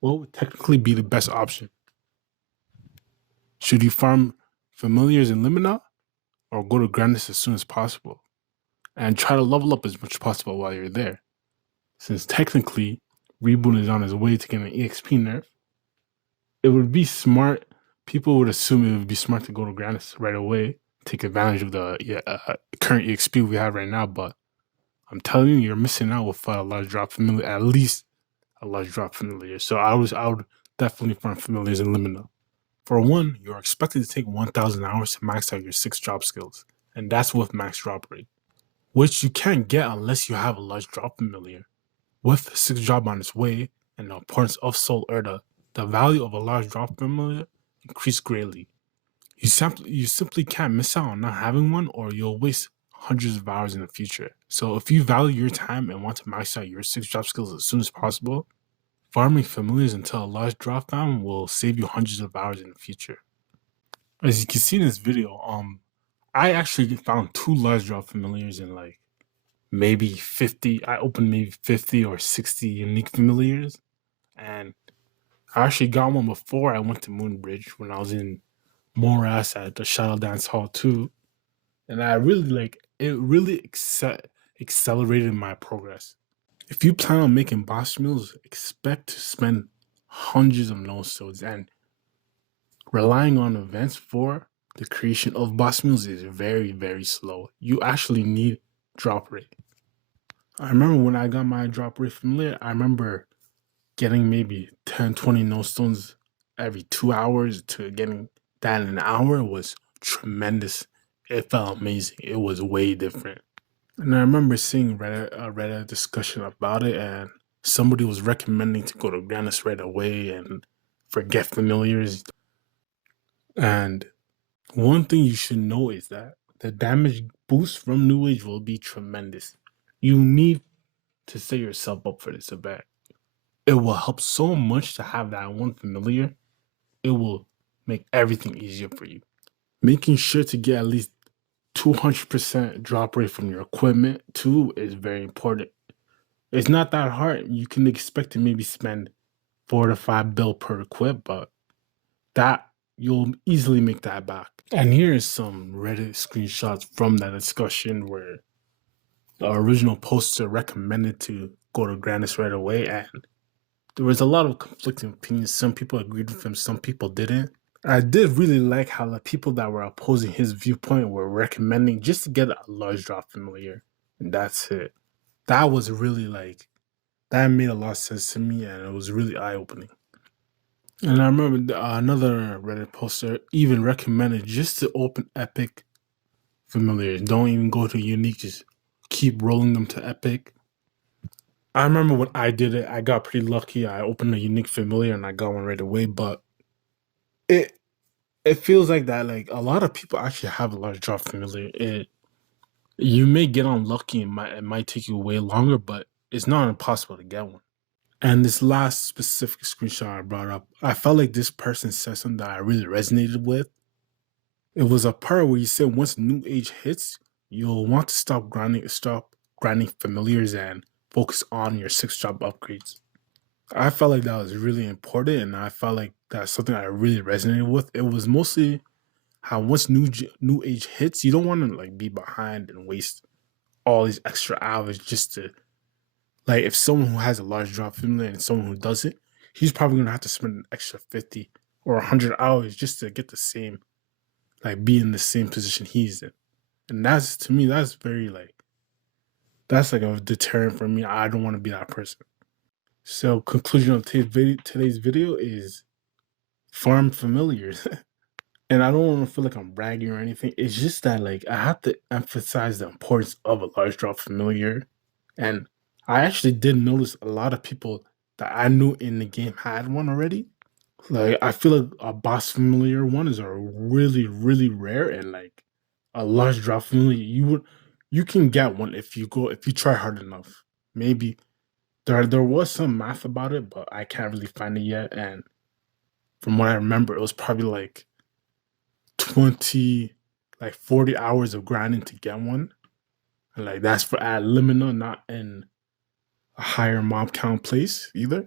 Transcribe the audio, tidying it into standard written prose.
what would technically be the best option? Should you farm familiars in Limina or go to Grandis as soon as possible and try to level up as much as possible while you're there? Since technically Reboot is on his way to get an EXP nerf, it would be smart. People would assume it would be smart to go to Grandis right away, take advantage of the current EXP we have right now. But I'm telling you, you're missing out with a large drop familiar, at least a large drop familiar. So I would definitely farm familiars in Limina. For one, you're expected to take 1,000 hours to max out your 6 drop skills, and that's with max drop rate, which you can't get unless you have a large drop familiar. With 6 drop on its way and the importance of Soul Erda, the value of a large drop familiar increased greatly. You simply can't miss out on not having one, or you'll waste hundreds of hours in the future. So if you value your time and want to max out your 6 drop skills as soon as possible, farming familiars until a large drop down will save you hundreds of hours in the future. As you can see in this video, I actually found 2 large drop familiars in like maybe 50. I opened maybe 50 or 60 unique familiars, and I actually got one before I went to Moonbridge when I was in Morass at the Shadow Dance Hall too, and I really like it. Really accelerated my progress. If you plan on making boss mules, expect to spend hundreds of nodestones, and relying on events for the creation of boss mules is very, very slow. You actually need drop rate. I remember when I got my drop rate familiar, I remember getting maybe 10, 20 nodestones every 2 hours to getting that in an hour was tremendous. It felt amazing. It was way different. And I remember seeing a Reddit discussion about it, and somebody was recommending to go to Grandis right away and forget familiars. And one thing you should know is that the damage boost from New Age will be tremendous. You need to set yourself up for this event. It will help so much to have that one familiar. It will make everything easier for you. Making sure to get at least 200% drop rate from your equipment too is very important. It's not that hard. You can expect to maybe spend 4 to 5 bill per equip, but that you'll easily make that back. And here is some Reddit screenshots from that discussion where the original poster recommended to go to Grandis right away, and there was a lot of conflicting opinions. Some people agreed with him, some people didn't. I did really like how the people that were opposing his viewpoint were recommending just to get a large drop familiar, and that's it. That was really like, that made a lot of sense to me, and it was really eye opening. And I remember another Reddit poster even recommended just to open epic familiars. Don't even go to unique, just keep rolling them to epic. I remember when I did it, I got pretty lucky. I opened a unique familiar and I got one right away, but it it feels like that like a lot of people actually have a large drop familiar. You may get unlucky, it might take you way longer, but it's not impossible to get one. And this last specific screenshot I brought up, I felt like this person said something that I really resonated with. It was a part where you said once New Age hits, you'll want to stop grinding familiars and focus on your 6 drop upgrades. I felt like that was really important, and I felt like that's something I really resonated with. It was mostly how once New Age hits, you don't want to like be behind and waste all these extra hours just to, like, if someone who has a large drop familiar and someone who doesn't, he's probably gonna have to spend an extra 50 or 100 hours just to get the same, like, be in the same position he's in. And that's, to me, that's very like, that's like a deterrent for me. I don't want to be that person. So conclusion of today's video is farm familiars. And I don't want to feel like I'm bragging or anything. It's just that like I have to emphasize the importance of a large drop familiar. And I actually did notice a lot of people that I knew in the game had one already. Like I feel like a boss familiar one is a really, really rare, and like a large drop familiar, you can get one if you try hard enough. Maybe there was some math about it, but I can't really find it yet. And from what I remember, it was probably like 20, like 40 hours of grinding to get one. And like that's for at Limina, not in a higher mob count place either.